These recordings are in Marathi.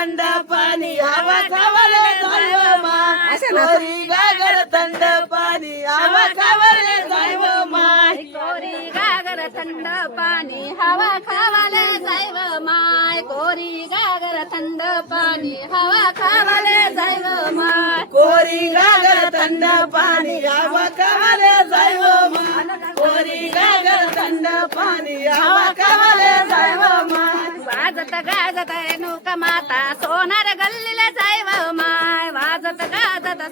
थंड पाणी हवा खावाले जायव माय कोरी गागर थंड पाणी हवा खावाले जायव माय कोरी गागर थंड पाणी हवा खावाले जायव माय कोरी गागर थंड पाणी हवा खावाले जायव माय कोरी गागर थंड पाणी हवा खावाले जायव माय कोरी गागर थंड पाणी हवा खावाले जायव माय वाजत गाजत रेणुका माता सोनार गल्लीला जायव माय वाजत गाजत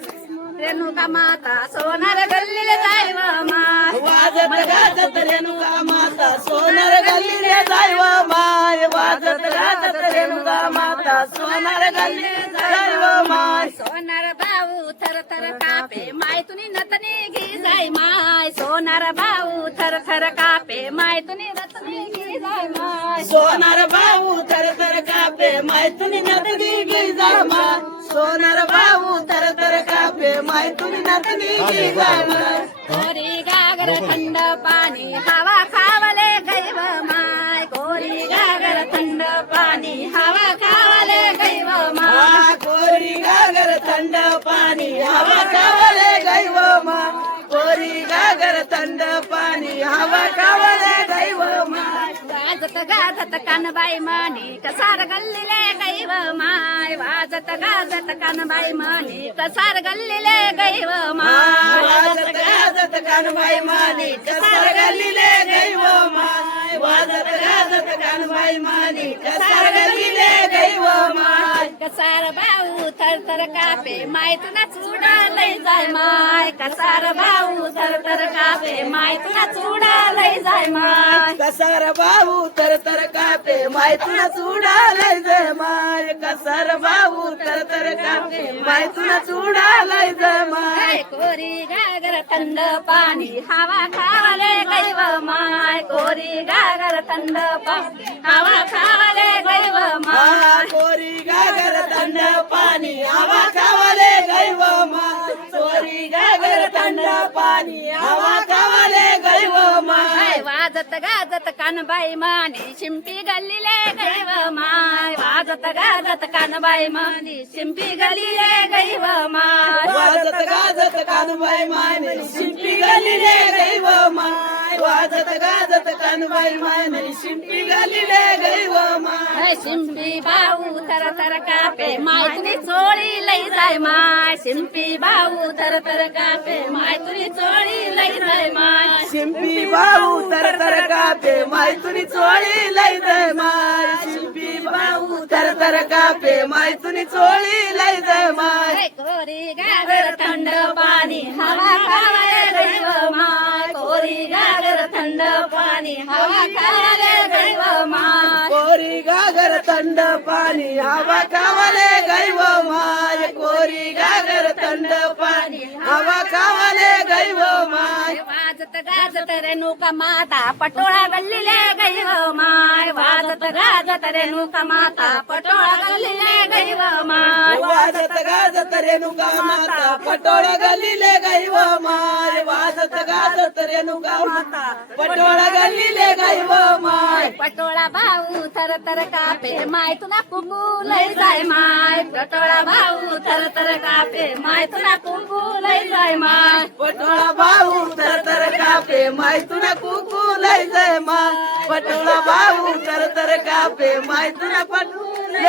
रेणुका माता सोनार गल्लीला जायव माय वाजत गाजत रेणुका माता सोनार गल्लीले जायव माय वाजत गाजत रेणुका माता सोनार गल्लीले जायव माय सोनार भाऊ थर थर कापे माय तुनी नतनी घी जाय माय सोनार भाऊ थर थर कापे माय तुनी नतनी घी जाय माय सोनार भाऊ थर थर कापे मैथुनी नतनी गी जाय माय सोनार भाऊ थर थर कापे मैथुनी नतनी गी जाय माय कोरी गागर थंड पाणी हवा खावले गैव माय कोरी गागर थंड पाणी हवा खावले गैव माय कोरी गागर थंड पाणी हवा खावले गैव माय कोरी गागर थंड पाणी हवा खावले गैव माय वाजत गाजत कानबाई म्हणे कसार गल्लीले गैव माय वाजत गाजत कानबाई म्हणे कसार गल्लीले गैव माय वाजत गाजत कानबाई मानी कसार गल्लीले गैव माय वाजत गाजत कानबाई मानी कसार गल्लीले गैव माय कसार भाऊ थर थर कापे माय तुला चुडा लय जाय माय कसार भाऊ थर थर कापे माय तुला चुडा लय जाय माय कसार भाऊ तर तर कापे माय तुला चुडालय जय माय कसार भाऊ तर तर कापे माय तुला चुडालय जय माय कोरी गागर थंड पाणी हवा खावाले गैव माय कोरी गागर थंड पाणी हवा खावाले गैव माय कोरी गागर थंड पाणी हवा खावाले गैव माय कोरी गागर थंड पाणी हवा खावाले गैव माय वाजत गाजत कानबाई म्हणे शिंपी गल्लीले गैव माय वाजत गाजत कानबाई म्हणे शिंपी गल्लीले गैव माय वाजत गाजत कानबाई माने शिंपी गल्लीले गैव माय वाजत गाजत कानबाई माने शिंपी गल्लीले गैव माय शिंपी भाऊ थर थर कापे माय तुझी चोळी लई जाय माय शिंपी भाऊ थर थर कापे माय तुझी चोळी लई जाय माय शिंपी भाऊ तर तर कापे माय तुनी चोळी लय जय माय शिंपी भाऊ तर तर कापे माय तुनी चोळी लय जय माय कोरी गागर थंड पाणी हवा खावाले गैव माय कोरी गागर थंड पाणी हवा खावाले गैव माय कोरी गागर थंड पाणी हवा खावाले गैव माय कोरी गागर थंड पाणी हवा खावाले गैव माय वाजत गाजत रेणुका माता पटोळा गल्लीले गैव माय वाजत गाजत रेणुका माता पटोळा गल्लीले गैव माय वाजत गाजत रेणुका माता पटोळा गल्लीले गैव माय वाजत गाजत रेणुका माता पटोळा गल्लीले गैव माय पटोळा भाऊ थर थर कापे माय तुला कुंकू लय जाय माय पटोळा भाऊ थर थर कापे माय तुला कुंकू लय जाय माय पटोळा भाऊ तर तर कापे माय तुला कुकू लय जय माय पटोळा भाऊ तर तर कापे माय तुला पटू लय